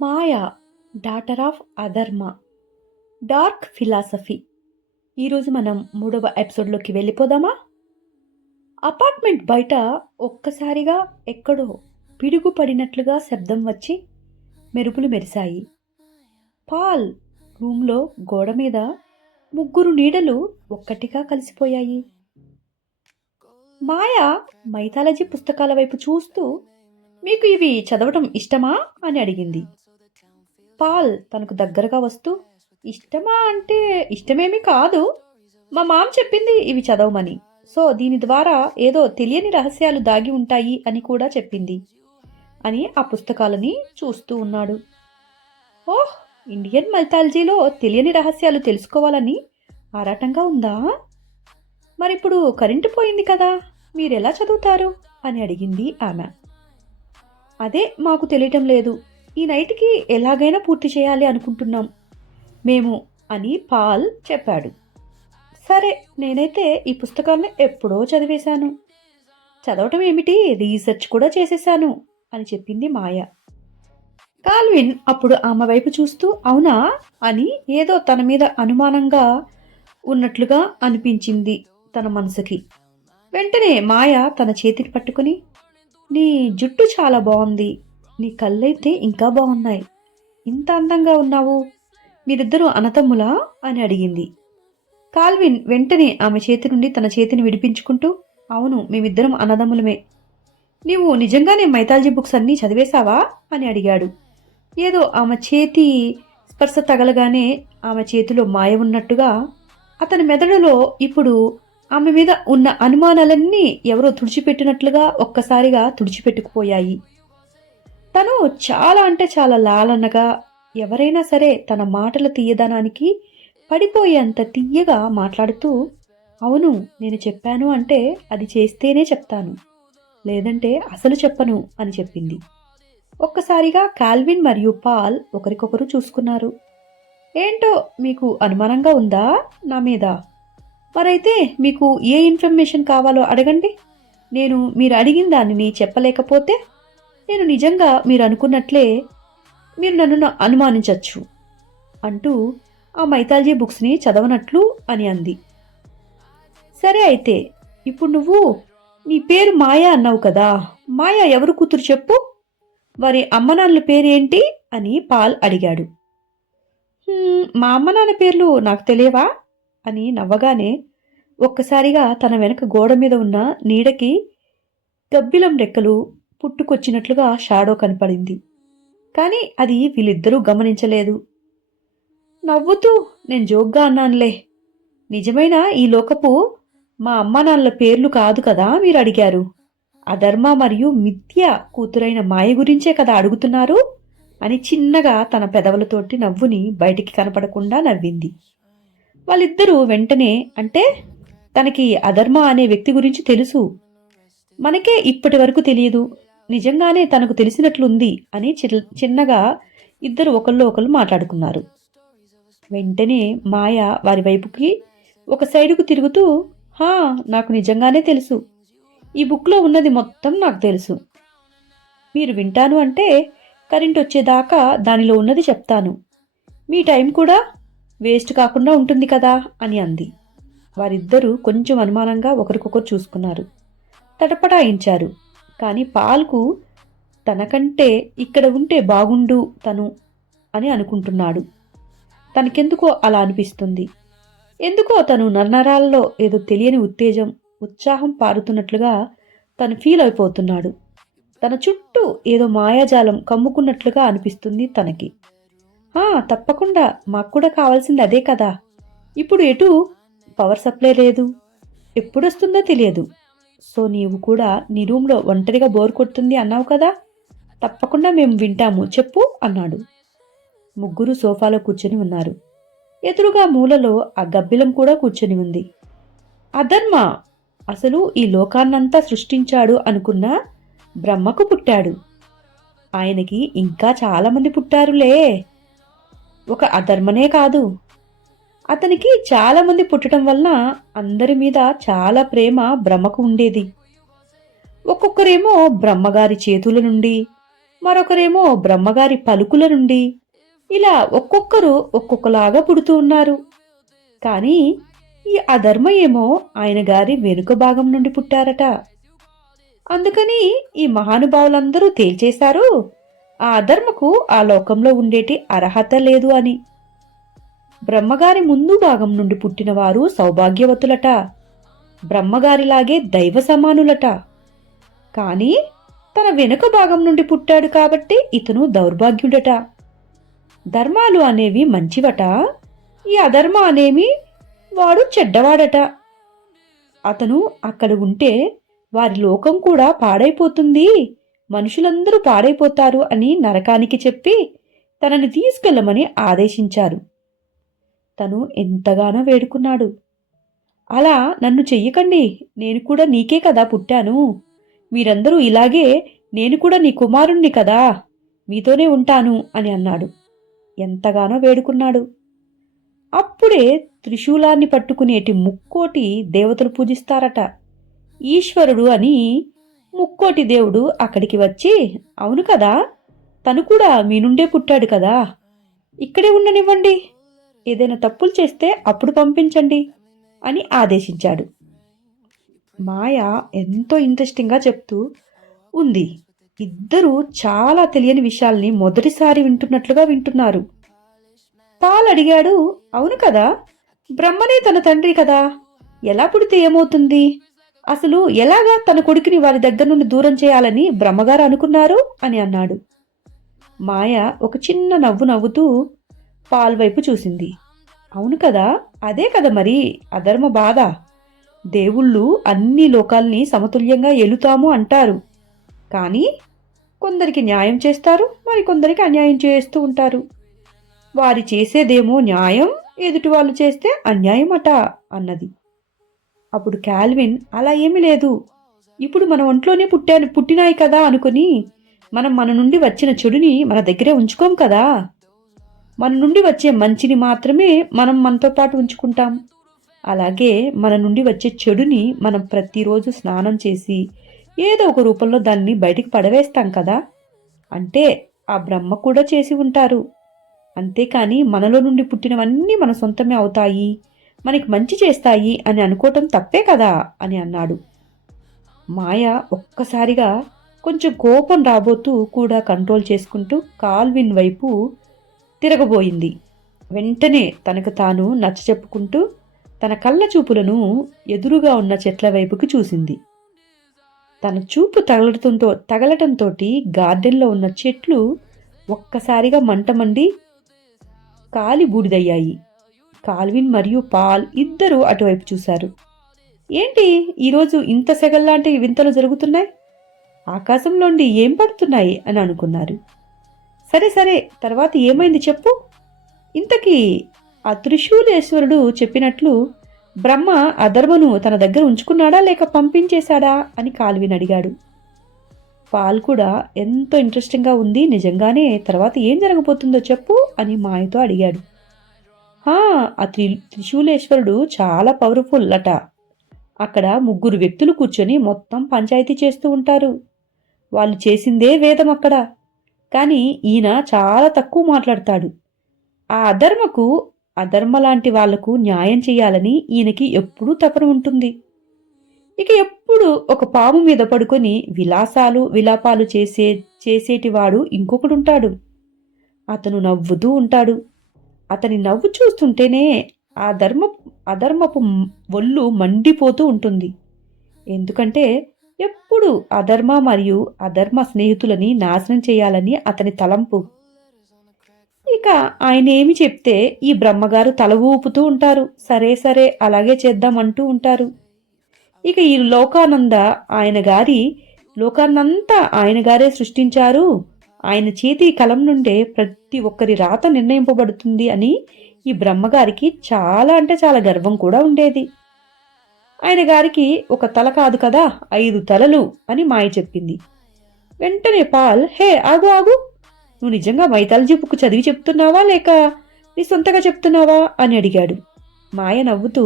Maya daughter of అధర్మ dark philosophy. ఈరోజు మనం 3వ ఎపిసోడ్లోకి వెళ్ళిపోదామా? అపార్ట్మెంట్ బయట ఒక్కసారిగా ఎక్కడో పిడుగు పడినట్లుగా శబ్దం వచ్చి మెరుపులు మెరిశాయి. పాల్ రూమ్లో గోడ మీద ముగ్గురు నీడలు ఒక్కటిగా కలిసిపోయాయి. మాయా మైథాలజీ పుస్తకాల వైపు చూస్తూ, మీకు ఇవి చదవటం ఇష్టమా అని అడిగింది. పాల్ తనకు దగ్గరగా వస్తూ, ఇష్టమా అంటే ఇష్టమేమీ కాదు, మా మామ చెప్పింది ఇవి చదవమని, సో దీని ద్వారా ఏదో తెలియని రహస్యాలు దాగి ఉంటాయి అని కూడా చెప్పింది అని ఆ పుస్తకాలని చూస్తూ ఉన్నాడు. ఓహ్, ఇండియన్ మైథాలజీలో తెలియని రహస్యాలు తెలుసుకోవాలని ఆరాటంగా ఉందా? మరిప్పుడు కరెంటు పోయింది కదా, మీరెలా చదువుతారు అని అడిగింది ఆమె. అదే మాకు తెలియటం లేదు, ఈ నైట్కి ఎలాగైనా పూర్తి చేయాలి అనుకుంటున్నాం మేము అని పాల్ చెప్పాడు. సరే, నేనైతే ఈ పుస్తకాలను ఎప్పుడో చదివేశాను, చదవటం ఏమిటి, రీసెర్చ్ కూడా చేసేశాను అని చెప్పింది మాయ. కాల్విన్ అప్పుడు ఆమె వైపు చూస్తూ, అవునా అని ఏదో తన మీద అనుమానంగా ఉన్నట్లుగా అనిపించింది తన మనసుకి. వెంటనే మాయ తన చేతిని పట్టుకుని, నీ జుట్టు చాలా బాగుంది, నీ కళ్ళైతే ఇంకా బాగున్నాయి, ఇంత అందంగా ఉన్నావు, మీరిద్దరూ అన్నతమ్ములా అని అడిగింది. కాల్విన్ వెంటనే ఆమె చేతి నుండి తన చేతిని విడిపించుకుంటూ, అవును, మేమిద్దరం అన్నదమ్ములమే. నీవు నిజంగానే మైథాలజీ బుక్స్ అన్నీ చదివేశావా అని అడిగాడు. ఏదో ఆమె చేతి స్పర్శ తగలగానే ఆమె చేతిలో మాయ ఉన్నట్టుగా అతని మెదడులో ఇప్పుడు ఆమె మీద ఉన్న అనుమానాలన్నీ ఎవరో తుడిచిపెట్టినట్లుగా ఒక్కసారిగా తుడిచిపెట్టుకుపోయాయి. తను చాలా అంటే చాలా లాలనగా, ఎవరైనా సరే తన మాటల తీయదనానికి పడిపోయేంత తీయగా మాట్లాడుతూ, అవును, నేను చెప్పాను అంటే అది చేస్తేనే చెప్తాను, లేదంటే అసలు చెప్పను అని చెప్పింది. ఒక్కసారిగా కాల్విన్ మరియు పాల్ ఒకరికొకరు చూసుకున్నారు. ఏంటో మీకు అనుమానంగా ఉందా నా మీద? మరైతే మీకు ఏ ఇన్ఫర్మేషన్ కావాలో అడగండి, నేను మీరు అడిగిన దానిని చెప్పలేకపోతే నేను నిజంగా మీరు అనుకున్నట్లే మీరు నన్ను అనుమానించవచ్చు అంటూ ఆ మైథాలజీ బుక్స్ని చదవనట్లు అని అంది. సరే అయితే, ఇప్పుడు నువ్వు నీ పేరు మాయా అన్నావు కదా, మాయా ఎవరు కూతురు చెప్పు, వారి అమ్మ నాన్నల పేరు ఏంటి అని పాల్ అడిగాడు. మా అమ్మ నాన్న పేర్లు నాకు తెలియవా అని నవ్వగానే ఒక్కసారిగా తన వెనక గోడ మీద ఉన్న నీడకి గబ్బిలం రెక్కలు పుట్టుకొచ్చినట్లుగా షాడో కనపడింది. కానీ అది వీళ్ళిద్దరూ గమనించలేదు. నవ్వుతూ, నేను జోక్గా అన్నానులే, నిజమైన ఈ లోకపు మా అమ్మా నాన్నల పేర్లు కాదు కదా మీరు అడిగారు, అధర్మ మరియు మిథ్య కూతురైన మాయ గురించే కదా అడుగుతున్నారు అని చిన్నగా తన పెదవులతోటి నవ్వుని బయటికి కనపడకుండా నవ్వింది. వాళ్ళిద్దరూ వెంటనే, అంటే తనకి అధర్మ అనే వ్యక్తి గురించి తెలుసు, మనకే ఇప్పటి వరకు తెలియదు, నిజంగానే తనకు తెలిసినట్లుంది అని చిన్నగా ఇద్దరు ఒకళ్ళు ఒకళ్ళు మాట్లాడుకున్నారు. వెంటనే మాయ వారి వైపుకి ఒక సైడుకు తిరుగుతూ, హా, నాకు నిజంగానే తెలుసు, ఈ బుక్లో ఉన్నది మొత్తం నాకు తెలుసు, మీరు వింటాను అంటే కరెంట్ వచ్చేదాకా దానిలో ఉన్నది చెప్తాను, మీ టైం కూడా వేస్ట్ కాకుండా ఉంటుంది కదా అని అంది. వారిద్దరూ కొంచెం అనుమానంగా ఒకరికొకరు చూసుకున్నారు, తటపటాయించారు. కానీ పాల్కు తనకంటే ఇక్కడ ఉంటే బాగుండు తను అని అనుకుంటున్నాడు. తనకెందుకో అలా అనిపిస్తుంది. ఎందుకో తను నరనరాల్లో ఏదో తెలియని ఉత్తేజం, ఉత్సాహం పారుతున్నట్లుగా తను ఫీల్ అయిపోతున్నాడు. తన చుట్టూ ఏదో మాయాజాలం కమ్ముకున్నట్లుగా అనిపిస్తుంది తనకి. తప్పకుండా, మాకు కూడా కావాల్సింది అదే కదా, ఇప్పుడు ఎటు పవర్ సప్లై లేదు, ఎప్పుడొస్తుందో తెలియదు, సో నీవు కూడా నీ రూమ్లో ఒంటరిగా బోర్ కొడుతుంది అన్నావు కదా, తప్పకుండా మేము వింటాము, చెప్పు అన్నాడు. ముగ్గురు సోఫాలో కూర్చొని ఉన్నారు. ఎదురుగా మూలలో ఆ గబ్బిలం కూడా కూర్చొని ఉంది. అధర్మ అసలు ఈ లోకాన్నంతా సృష్టించాడు అనుకున్న బ్రహ్మకు పుట్టాడు. ఆయనకి ఇంకా చాలామంది పుట్టారులే, ఒక అధర్మనే కాదు. అతనికి చాలామంది పుట్టడం వలన అందరి మీద చాలా ప్రేమ బ్రహ్మకు ఉండేది. ఒక్కొక్కరేమో బ్రహ్మగారి చేతుల నుండి, మరొకరేమో బ్రహ్మగారి పలుకుల నుండి. ఇలా ఒక్కొక్కరు ఒక్కొక్కలాగా పుడుతూ ఉన్నారు. కానీ ఈ అధర్మ ఏమో ఆయన గారి వెనుక భాగం నుండి పుట్టారట. అందుకని ఈ మహానుభావులందరూ తేల్చేశారు ఆ అధర్మకు ఆ లోకంలో ఉండేటి అర్హత లేదు అని. బ్రహ్మగారి ముందు భాగం నుండి పుట్టినవారు సౌభాగ్యవతులట, బ్రహ్మగారిలాగే దైవ సమానులట. కానీ తన వెనుక భాగం నుండి పుట్టాడు కాబట్టి ఇతను దౌర్భాగ్యుడట. ధర్మాలు అనేవి మంచివట, ఈ అధర్మ అనేవి వాడు చెడ్డవాడట. అతను అక్కడ ఉంటే వారి లోకం కూడా పాడైపోతుంది, మనుషులందరూ పాడైపోతారు అని నరకానికి చెప్పి తనని తీసుకెళ్ళమని ఆదేశించారు. తను ఎంతగానో వేడుకున్నాడు, అలా నన్ను చెయ్యకండి, నేను కూడా నీకే కదా పుట్టాను, మీరందరూ ఇలాగే, నేను కూడా నీ కుమారుణ్ణి కదా, మీతోనే ఉంటాను అని అన్నాడు. ఎంతగానో వేడుకున్నాడు. అప్పుడే త్రిశూలాన్ని పట్టుకునేటి ముక్కోటి దేవతలు పూజిస్తారట. ఈశ్వరుడు అని ముక్కోటి దేవుడు అక్కడికి వచ్చి, అవును కదా, తను కూడా మీ నుండే పుట్టాడు కదా, ఇక్కడే ఉండనివ్వండి, ఏదైనా తప్పులు చేస్తే అప్పుడు పంపించండి అని ఆదేశించాడు. మాయ ఎంతో ఇంట్రెస్టింగ్గా చెప్తూ ఉంది. ఇద్దరూ చాలా తెలియని విషయాల్ని మొదటిసారి వింటున్నట్లుగా వింటున్నారు. పాల్ అడిగాడు, అవును కదా, బ్రహ్మనే తన తండ్రి కదా, ఎలా పుడితే ఏమవుతుంది, అసలు ఎలాగా తన కొడుకుని వారి దగ్గర నుండి దూరం చేయాలని బ్రహ్మగారు అనుకున్నారు అని అన్నాడు. మాయ ఒక చిన్న నవ్వు నవ్వుతూ పాల్ వైపు చూసింది. అవును కదా, అదే కదా మరి అధర్మ బాధ. దేవుళ్ళు అన్ని లోకాల్ని సమతుల్యంగా ఏలుతాము అంటారు, కానీ కొందరికి న్యాయం చేస్తారు, మరి కొందరికి అన్యాయం చేస్తూ ఉంటారు. వారి చేసేదేమో న్యాయం, ఎదుటి వాళ్ళు చేస్తే అన్యాయం అట అన్నది. అప్పుడు కాల్విన్, అలా ఏమీ లేదు, ఇప్పుడు మన ఒంట్లోనే పుట్టినాయి కదా అనుకుని మనం మన నుండి వచ్చిన చెడుని మన దగ్గరే ఉంచుకోం కదా, మన నుండి వచ్చే మంచిని మాత్రమే మనం మనతో పాటు ఉంచుకుంటాం. అలాగే మన నుండి వచ్చే చెడుని మనం ప్రతిరోజు స్నానం చేసి ఏదో ఒక రూపంలో దాన్ని బయటికి పడవేస్తాం కదా, అంటే ఆ బ్రహ్మ కూడా చేసి ఉంటారు. అంతేకాని మనలో నుండి పుట్టినవన్నీ మన సొంతమే అవుతాయి, మనకి మంచి చేస్తాయి అని అనుకోవటం తప్పే కదా అని అన్నాడు. మాయ ఒక్కసారిగా కొంచెం కోపం రాబోతూ కూడా కంట్రోల్ చేసుకుంటూ కాల్విన్ వైపు తిరగబోయింది. వెంటనే తనకు తాను నచ్చచెప్పుకుంటూ తన కళ్ళ చూపులను ఎదురుగా ఉన్న చెట్ల వైపుకి చూసింది. తన చూపు తగలటంతో గార్డెన్లో ఉన్న చెట్లు ఒక్కసారిగా మంటమండి కాలి బూడిదయ్యాయి. కాల్విన్ మరియు పాల్ ఇద్దరూ అటువైపు చూశారు. ఏంటి ఈరోజు ఇంత సెగల్లాంటి వింతలు జరుగుతున్నాయి, ఆకాశంలోండి ఏం పడుతున్నాయి అని అనుకున్నారు. సరే సరే, తర్వాత ఏమైంది చెప్పు. ఇంతకీ ఆ త్రిశూలేశ్వరుడు చెప్పినట్లు బ్రహ్మ అధర్మను తన దగ్గర ఉంచుకున్నాడా లేక పంపించేశాడా అని కాల్విన్ అడిగాడు. పాల్ కూడా ఎంతో ఇంట్రెస్టింగ్గా ఉంది, నిజంగానే తర్వాత ఏం జరగబోతుందో చెప్పు అని మాయతో అడిగాడు. ఆ త్రిశూలేశ్వరుడు చాలా పవర్ఫుల్ అట. అక్కడ 3 వ్యక్తులు కూర్చొని మొత్తం పంచాయతీ చేస్తూ ఉంటారు. వాళ్ళు చేసిందే వేదం అక్కడ. కానీ ఈయన చాలా తక్కువ మాట్లాడతాడు. ఆ అధర్మ లాంటి వాళ్లకు న్యాయం చేయాలని ఈయనకి ఎప్పుడూ తపన ఉంటుంది. ఇక ఎప్పుడు ఒక పాము మీద పడుకొని విలాపాలు చేసేటివాడు ఇంకొకడుంటాడు. అతను నవ్వుతూ ఉంటాడు. అతని నవ్వు చూస్తుంటేనే అధర్మపు ఒళ్ళు మండిపోతూ ఉంటుంది. ఎందుకంటే ఎప్పుడు అధర్మ మరియు అధర్మ స్నేహితులని నాశనం చేయాలని అతని తలంపు. ఇక ఆయన ఏమి చెప్తే ఈ బ్రహ్మగారు తల ఊపుతూ ఉంటారు. సరే సరే అలాగే చేద్దామంటూ ఉంటారు. ఇక ఈ లోకాన్నంతా ఆయన గారే సృష్టించారు, ఆయన చేతి కలం నుండే ప్రతి ఒక్కరి రాత నిర్ణయింపబడుతుంది అని ఈ బ్రహ్మగారికి చాలా అంటే చాలా గర్వం కూడా ఉండేది. ఆయన గారికి ఒక తల కాదు కదా, 5 తలలు అని మాయ చెప్పింది. వెంటనే పాల్, హే ఆగు ఆగు, నువ్వు నిజంగా మైథాలజీ బుక్ చదివి చెప్తున్నావా లేక నీ సొంతగా చెప్తున్నావా అని అడిగాడు. మాయ నవ్వుతూ,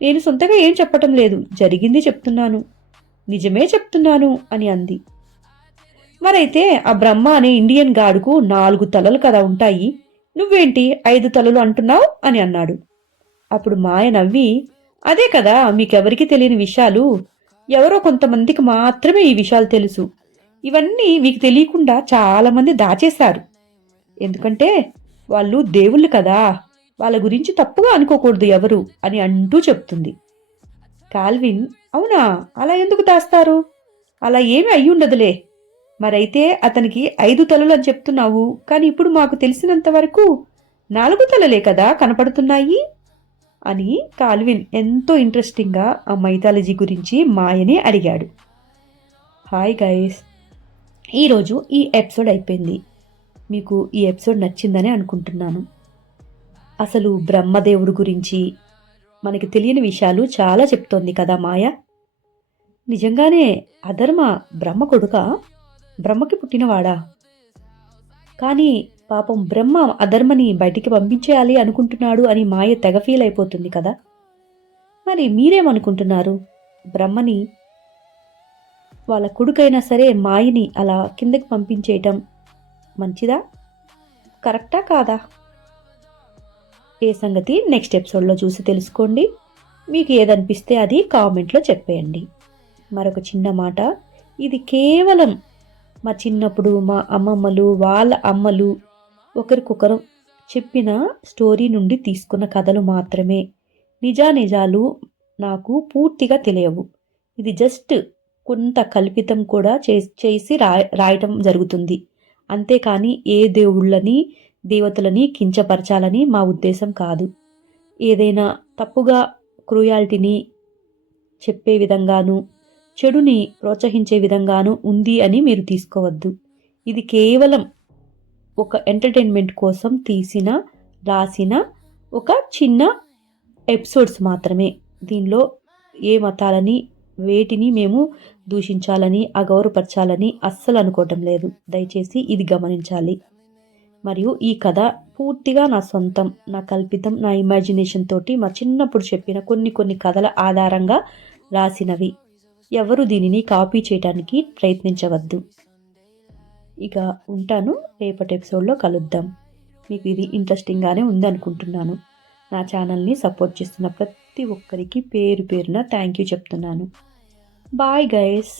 నేను సొంతగా ఏం చెప్పటం లేదు, జరిగింది చెప్తున్నాను, నిజమే చెప్తున్నాను అని అంది. మరైతే ఆ బ్రహ్మ అనే ఇండియన్ గాడుకు 4 తలలు కదా ఉంటాయి, నువ్వేంటి 5 తలలు అంటున్నావు అని అన్నాడు. అప్పుడు మాయ నవ్వి, అదే కదా మీకెవరికి తెలియని విషయాలు, ఎవరో కొంతమందికి మాత్రమే ఈ విషయాలు తెలుసు. ఇవన్నీ మీకు తెలియకుండా చాలామంది దాచేశారు. ఎందుకంటే వాళ్ళు దేవుళ్ళు కదా, వాళ్ళ గురించి తప్పుగా అనుకోకూడదు ఎవరు అని అంటూ చెప్తుంది. కాల్విన్, అవునా, అలా ఎందుకు దాస్తారు? అలా ఏమీ అయ్యుండదులే. మరైతే అతనికి 5 తలలు అని చెప్తున్నావు, కానీ ఇప్పుడు మాకు తెలిసినంత వరకు 4 తలలే కదా కనపడుతున్నాయి అని కాల్విన్ ఎంతో ఇంట్రెస్టింగ్గా ఆ మైథాలజీ గురించి మాయని అడిగాడు. హాయ్ గైస్, ఈరోజు ఈ ఎపిసోడ్ అయిపోయింది. మీకు ఈ ఎపిసోడ్ నచ్చిందని అనుకుంటున్నాను. అసలు బ్రహ్మదేవుడు గురించి మనకి తెలియని విషయాలు చాలా చెప్తోంది కదా మాయ. నిజంగానే అధర్మ బ్రహ్మ కొడుకా? బ్రహ్మకి పుట్టినవాడా? కానీ పాపం బ్రహ్మ అధర్మని బయటికి పంపించేయాలి అనుకుంటున్నాడు అని మాయ తెగ ఫీల్ అయిపోతుంది కదా. మరి మీరేమనుకుంటున్నారు? బ్రహ్మని వాళ్ళ కొడుకైనా సరే మాయని అలా కిందకి పంపించేయటం మంచిదా, కరెక్టా కాదా? ఏ సంగతి నెక్స్ట్ ఎపిసోడ్లో చూసి తెలుసుకోండి. మీకు ఏదనిపిస్తే అది కామెంట్లో చెప్పేయండి. మరొక చిన్న మాట, ఇది కేవలం మా చిన్నప్పుడు మా అమ్మమ్మలు వాళ్ళ అమ్మలు ఒకరికొకరు చెప్పిన స్టోరీ నుండి తీసుకున్న కథలు మాత్రమే. నిజానిజాలు నాకు పూర్తిగా తెలియవు. ఇది జస్ట్ కొంత కల్పితం కూడా చేసి రాయటం జరుగుతుంది. అంతేకాని ఏ దేవుళ్ళని దేవతలని కించపరచాలని మా ఉద్దేశం కాదు. ఏదైనా తప్పుగా క్రూయాలిటీని చెప్పే విధంగాను, చెడుని ప్రోత్సహించే విధంగాను ఉంది అని మీరు తీసుకోవద్దు. ఇది కేవలం ఒక ఎంటర్టైన్మెంట్ కోసం రాసిన ఒక చిన్న ఎపిసోడ్స్ మాత్రమే. దీనిలో ఏ మతాలని వేటిని మేము దూషించాలని అగౌరవపరచాలని అస్సలు అనుకోవటం లేదు. దయచేసి ఇది గమనించాలి. మరియు ఈ కథ పూర్తిగా నా సొంతం, నా కల్పితం, నా ఇమాజినేషన్ తోటి మా చిన్నప్పుడు చెప్పిన కొన్ని కథల ఆధారంగా రాసినవి. ఎవరు దీనిని కాపీ చేయడానికి ప్రయత్నించవద్దు. ఇక ఉంటాను, రేపటి ఎపిసోడ్లో కలుద్దాం. మీకు ఇది ఇంట్రెస్టింగ్గానే ఉందనుకుంటున్నాను. నా ఛానల్ని సపోర్ట్ చేస్తున్న ప్రతి ఒక్కరికి పేరు పేరున థ్యాంక్ యూ చెప్తున్నాను. Bye guys.